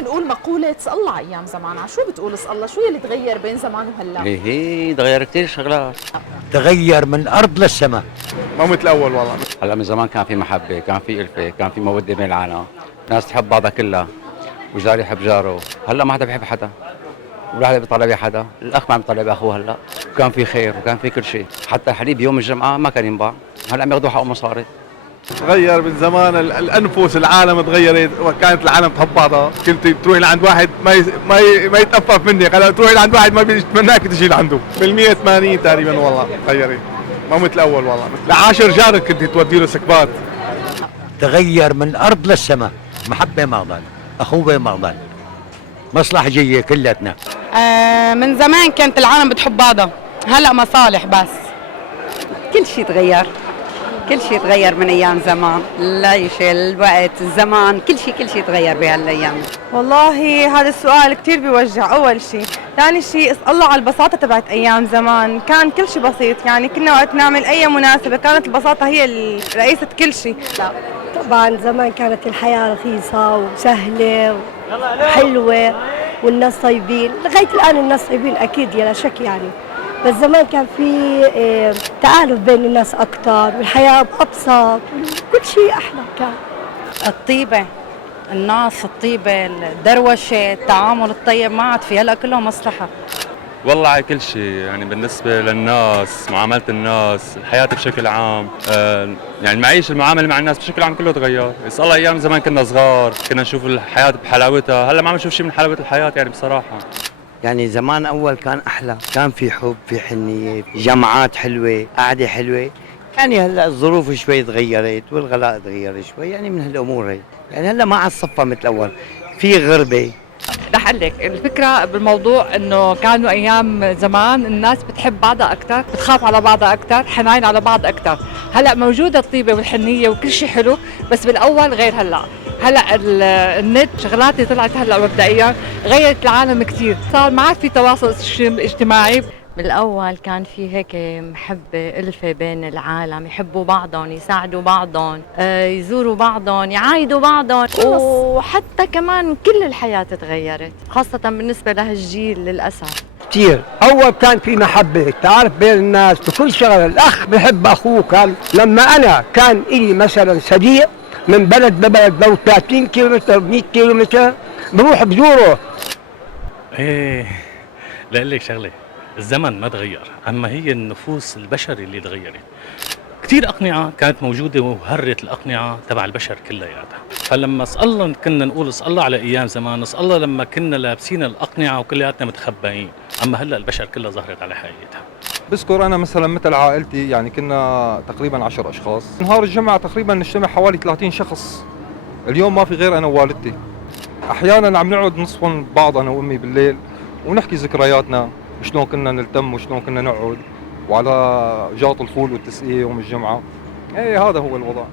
بنقول مقولة الله أيام زمان، شو بتقول الله؟ شو يلي تغير بين زمان وهلا؟ هي تغير كثير شغلات. تغير من الارض للسماء. ما مثل اول والله. هلا من زمان كان في محبه، كان في الفه، كان في موده بين العالم، ناس تحب بعضها كلها، وجار يحب جاره. هلا ما حدا بيحب حدا، ولا حدا بيطلع بحدا، الاخ ما عم يطلع باخوه هلا. وكان في خير وكان في كل شيء، حتى الحليب يوم الجمعه ما كان ينباع، هلا عم ياخذوا حقه مصاري. تغير من زمان، الانفس العالم تغيرت، وكانت العالم تحب بعضها، كنت تروح لعند واحد ما يتأفف منك، هلا تروح لعند واحد ما بيتمناك تجي لعنده. بال180 تقريبا والله تغيرت، ما مثل اول والله. ل10 جارك كنت تودي له سكبات. تغير من الارض للسماء، محبه ما ضل، اخوه ما ضل، مصلحجيه كلتنا. من زمان كانت العالم بتحب بعضها، هلا مصالح بس. كل شيء تغير، كل شيء تغير من ايام زمان، العيشه، الوقت، الزمان، كل شيء تغير بهالايام. والله هذا السؤال كثير بيوجع. اول شيء، ثاني شيء اسال الله على البساطه تبعت ايام زمان، كان كل شيء بسيط، يعني كنا وقت نعمل اي مناسبه كانت البساطه هي رئيسه كل شيء. طبعا زمان كانت الحياه رخيصه وسهله وحلوه والناس طيبين، لغايه الان الناس طيبين اكيد لا شك يعني، بس زمان كان في تآلف بين الناس أكثر، والحياة أبسط، كل شيء أحلى كان. الطيبه، الناس الطيبه، الدروشه، التعامل الطيب ما عاد في، هلا كله مصلحه. والله على كل شيء، يعني بالنسبة للناس، معاملة الناس، الحياة بشكل عام، يعني المعيشة، المعاملة مع الناس بشكل عام كله تغير. بس الله أيام زمان كنا صغار، كنا نشوف الحياة بحلاوتها، هلا ما عم نشوف شيء من حلاوة الحياة يعني بصراحة. يعني زمان أول كان أحلى، كان في حب، في حنية، جمعات حلوة، قعدة حلوة. يعني هلا الظروف شوي تغيرت والغلاء تغير شوي، يعني من هالأمور هي. يعني هلا ما عاد صفى مثل أول، في غربة. رح اقول لك الفكره بالموضوع انه كانوا ايام زمان الناس بتحب بعضها اكثر، بتخاف على بعضها اكثر، حنين على بعض اكثر. هلا موجوده الطيبه والحنيه وكل شيء حلو، بس بالاول غير هلا. هلا النت شغلات اللي طلعت هلا مبدئيا غيرت العالم كثير، صار ما عاد في تواصل اجتماعي. بالاول كان في هيك محبه، الفه بين العالم، يحبوا بعضهم، يساعدوا بعضهم، يزوروا بعضهم، يعايدوا بعضهم، وحتى كمان كل الحياه تغيرت، خاصه بالنسبه لهالجيل للاسف. كثير، اول كان في محبه، تعرف بين الناس بكل شغله، الاخ بحب اخوه. كان لما انا كان الي مثلا صديق من بلد لبلد، لو 30 كيلومتر 100 كيلومتر بروح بزوره. ايه، لاقول لك شغله، الزمن ما تغير، اما هي النفوس البشري اللي تغيرت. كثير اقنعه كانت موجوده وهرت الاقنعه تبع البشر كلياتها. فلما الله كنا نقول اسال الله على ايام زمان، اسال الله لما كنا لابسين الاقنعه وكلياتنا متخبئين، اما هلا البشر كلها ظهرت على حقيقتها. بذكر انا مثلا مثل عائلتي، يعني كنا تقريبا 10 اشخاص، نهار الجمعه تقريبا نجتمع حوالي 30 شخص. اليوم ما في غير انا ووالدتي. احيانا عم نقعد نصفن بعض انا وامي بالليل ونحكي ذكرياتنا، شلون كنا نلتم وشلون كنا نقعد، وعلى جاط الفول والتسقيه يوم الجمعه. ايه هذا هو الوضع.